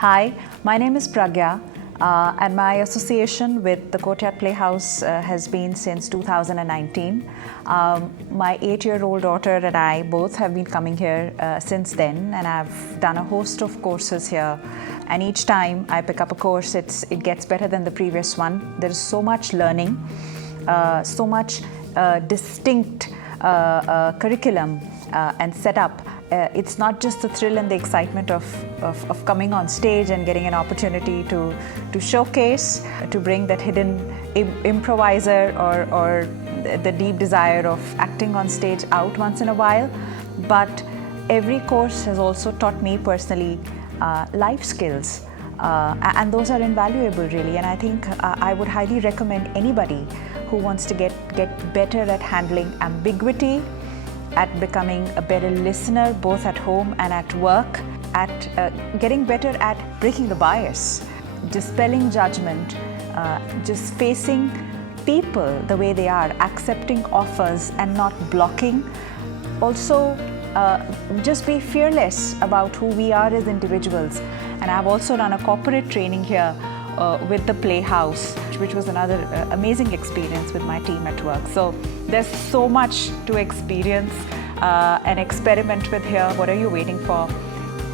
Hi, my name is Pragya, and my association with the Courtyard Playhouse has been since 2019. My 8-year-old daughter and I both have been coming here since then, and I've done a host of courses here. And each time I pick up a course, it gets better than the previous one. There is so much learning, so much distinct curriculum and setup. It's not just the thrill and the excitement of coming on stage and getting an opportunity to showcase, to bring that hidden improviser or the deep desire of acting on stage out once in a while. But every course has also taught me personally life skills, and those are invaluable really. And I think I would highly recommend anybody who wants to get better at handling ambiguity, at becoming a better listener both at home and at work, at getting better at breaking the bias, dispelling judgment, just facing people the way they are, accepting offers and not blocking. Also, just be fearless about who we are as individuals. And I've also done a corporate training here with the Playhouse, which was another amazing experience with my team at work. So there's so much to experience and experiment with here. What are you waiting for?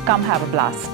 Come have a blast.